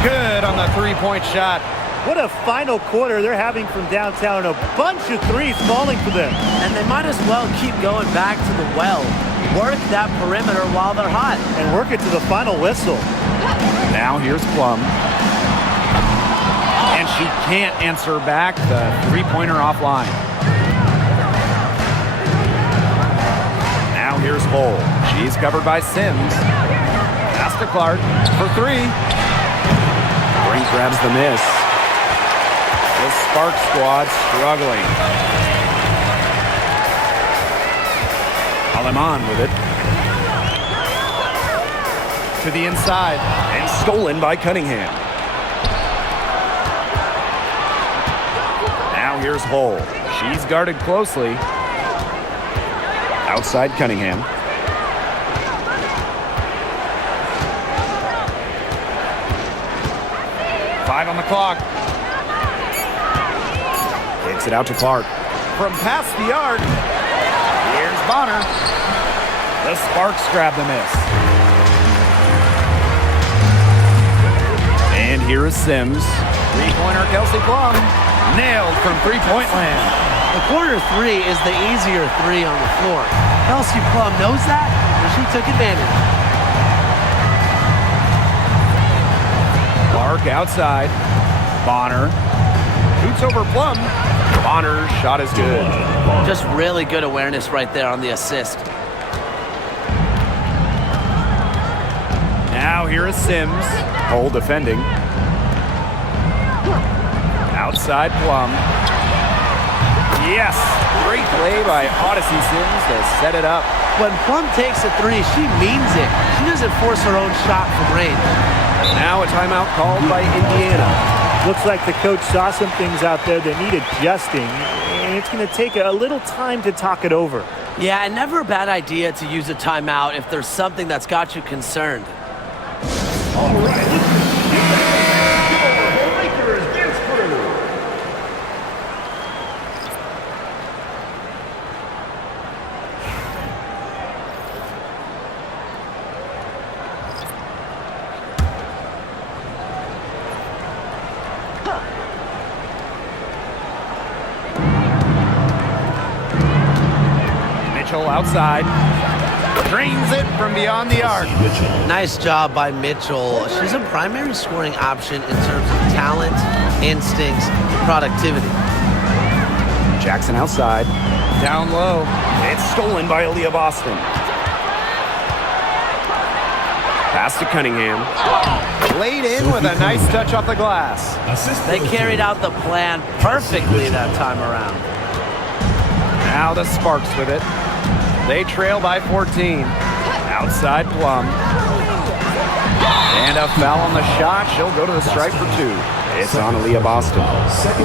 Good on the three-point shot. What a final quarter they're having from downtown. A bunch of threes falling for them. And they might as well keep going back to the well. Work that perimeter while they're hot. And work it to the final whistle. Now here's Plum. And she can't answer back the three-pointer offline. Now here's Hull. She's covered by Sims. Pass to Clark for 3. Brink grabs the miss. The Spark squad struggling. Alemán with it. To the inside. And stolen by Cunningham. Now here's Hull. She's guarded closely. Outside Cunningham. Five on the clock. Kicks it out to Clark. From past the arc. Here's Bonner. The Sparks grab the miss. And here is Sims. Three-pointer Kelsey Plum. Nailed from three-point land. The corner 3 is the easier 3 on the floor. Kelsey Plum knows that, and she took advantage. Clark outside. Bonner. Shoots over Plum. Bonner's shot is good. Just really good awareness right there on the assist. Now here is Sims. Hull defending. Outside Plum. Yes! Great play by Odyssey Sims to set it up. When Plum takes a 3, she means it. She doesn't force her own shot from range. Now a timeout called by Indiana. Looks like the coach saw some things out there that need adjusting, and it's going to take a little time to talk it over. Yeah, and never a bad idea to use a timeout if there's something that's got you concerned. All right, let's get back to the Lakers dance crew. Mitchell outside. Drains it from beyond the arc. Nice job by Mitchell. She's a primary scoring option in terms of talent, instincts, productivity. Jackson outside. Down low. It's stolen by Aaliyah Boston. Pass to Cunningham. Laid in with a nice touch off the glass. They carried out the plan perfectly that time around. Now the Sparks with it. They trail by 14. Outside Plum. And a foul on the shot. She'll go to the stripe for 2. It's on Aaliyah Boston.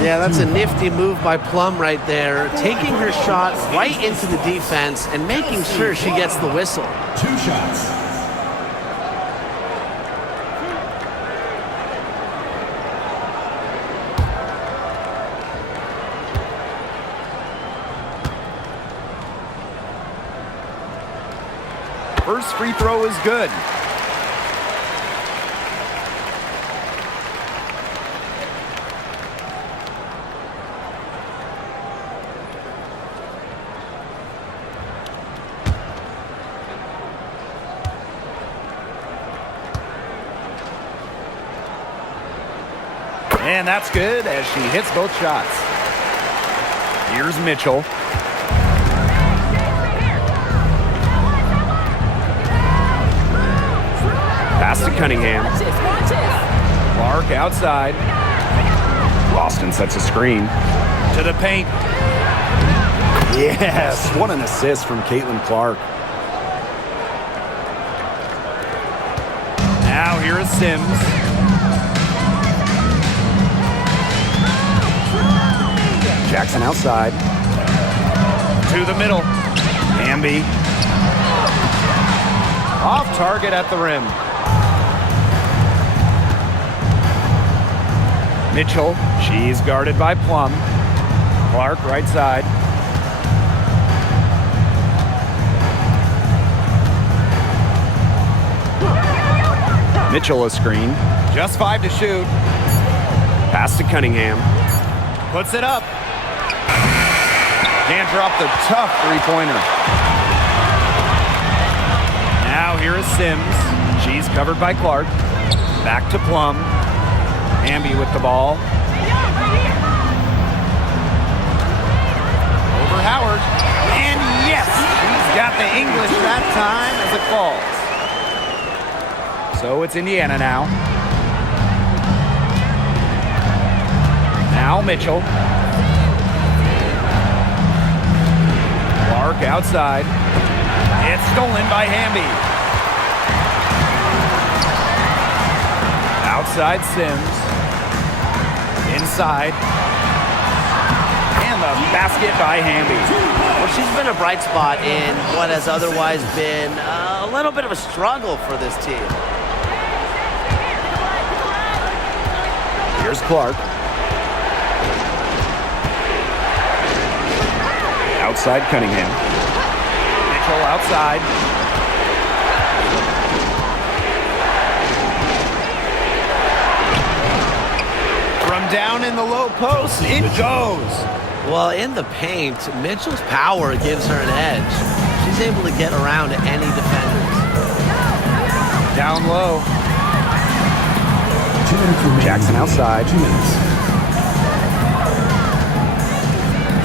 Yeah, that's a nifty move by Plum right there. Taking her shot right into the defense and making sure she gets the whistle. 2 shots. First free throw is good. And that's good as she hits both shots. Here's Mitchell. Pass to Cunningham. Clark outside. Boston sets a screen. To the paint. Yes, what an assist from CaitlinClark. Now here is Sims. Jackson outside. To the middle. Hamby. Off target at the rim. Mitchell. She's guarded by Plum. Clark right side. Mitchell a screen. Just 5 to shoot. Pass to Cunningham. Puts it up. Can't drop the tough three-pointer. Now here is Sims. She's covered by Clark. Back to Plum. Hamby with the ball. Over Howard. And yes, she's got the English that time as it falls. So it's Indiana now. Now Mitchell. Clark outside. It's stolen by Hamby. Outside Sims. Inside. And the basket by Hamby. Well, she's been a bright spot in what has otherwise been a little bit of a struggle for this team. Here's Clark. Outside Cunningham. Mitchell outside. From down in the low post, it goes. Well, in the paint, Mitchell's power gives her an edge. She's able to get around any defenders. Down low. Jackson outside. 2 minutes.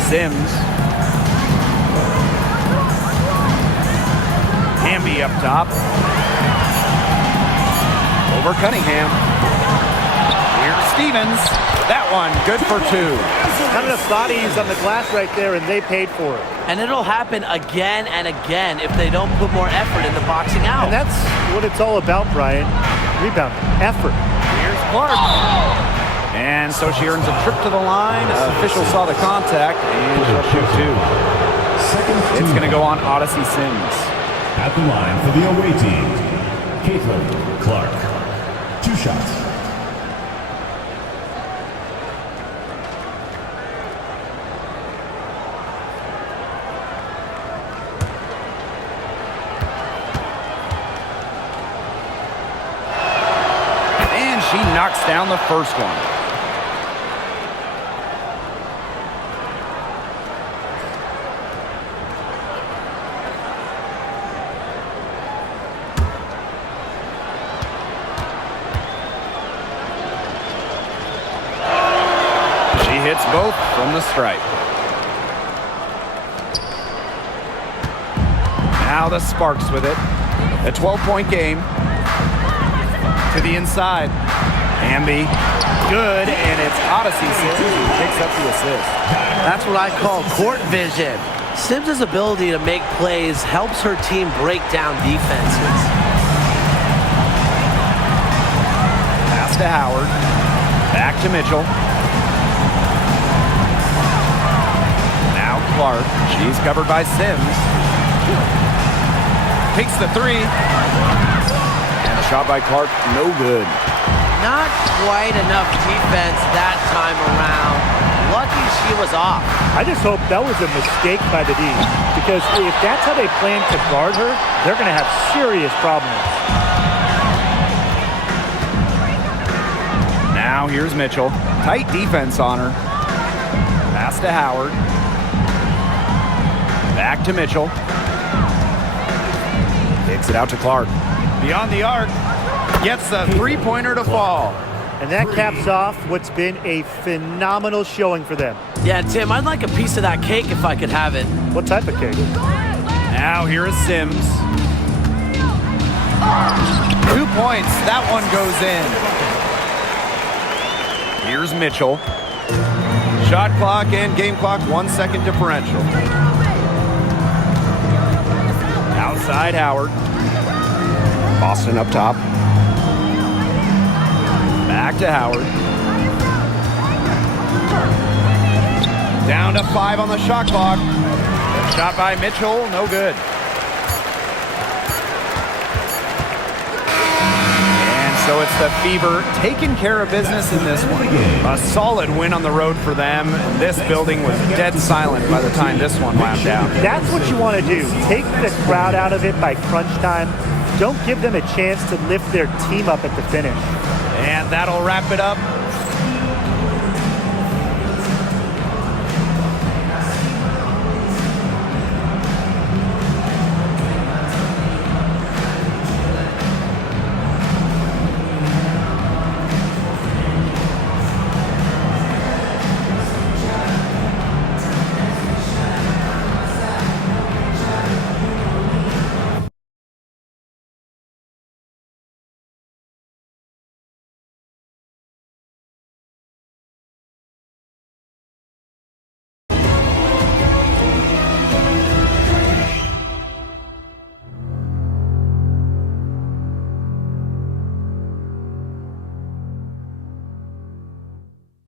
Sims. Hamby up top. Over Cunningham. Here's Stevens. That one good for 2. Not enough bodies on the glass right there, and they paid for it. And it'll happen again and again if they don't put more effort into boxing out. And that's what it's all about, Brian. Rebound, effort. Here's Clark. And so she earns a trip to the line. Official saw the contact, and she'll shoot 2. It's going to go on Odyssey Sims. At the line for the away team, CaitlinClark. 2 shots. And she knocks down the first one. Hits both from the stripe. Now the Sparks with it. A 12-point game. To the inside. Hamby. Good, and it's Odyssey Sims who picks up the assist. That's what I call court vision. Sims' ability to make plays helps her team break down defenses. Pass to Howard. Back to Mitchell. Clark. She's covered by Sims. Takes the 3. And a shot by Clark, no good. Not quite enough defense that time around. Lucky she was off. I just hope that was a mistake by the D, because if that's how they plan to guard her, they're going to have serious problems. Now here's Mitchell. Tight defense on her. Pass to Howard. Back to Mitchell. Kicks it out to Clark. Beyond the arc. Gets the three-pointer to fall. And that caps off what's been a phenomenal showing for them. Yeah, Tim, I'd like a piece of that cake if I could have it. What type of cake? Now here is Sims. 2 points. That one goes in. Here's Mitchell. Shot clock and game clock, 1 second differential. Outside Howard. Boston up top. Back to Howard. Down to 5 on the shot clock. Shot by Mitchell, no good. And so it's the Fever taking care of business in this one. A solid win on the road for them. This building was dead silent by the time this one wound down. That's what you want to do. Take the crowd out of it by crunch time. Don't give them a chance to lift their team up at the finish. And that'll wrap it up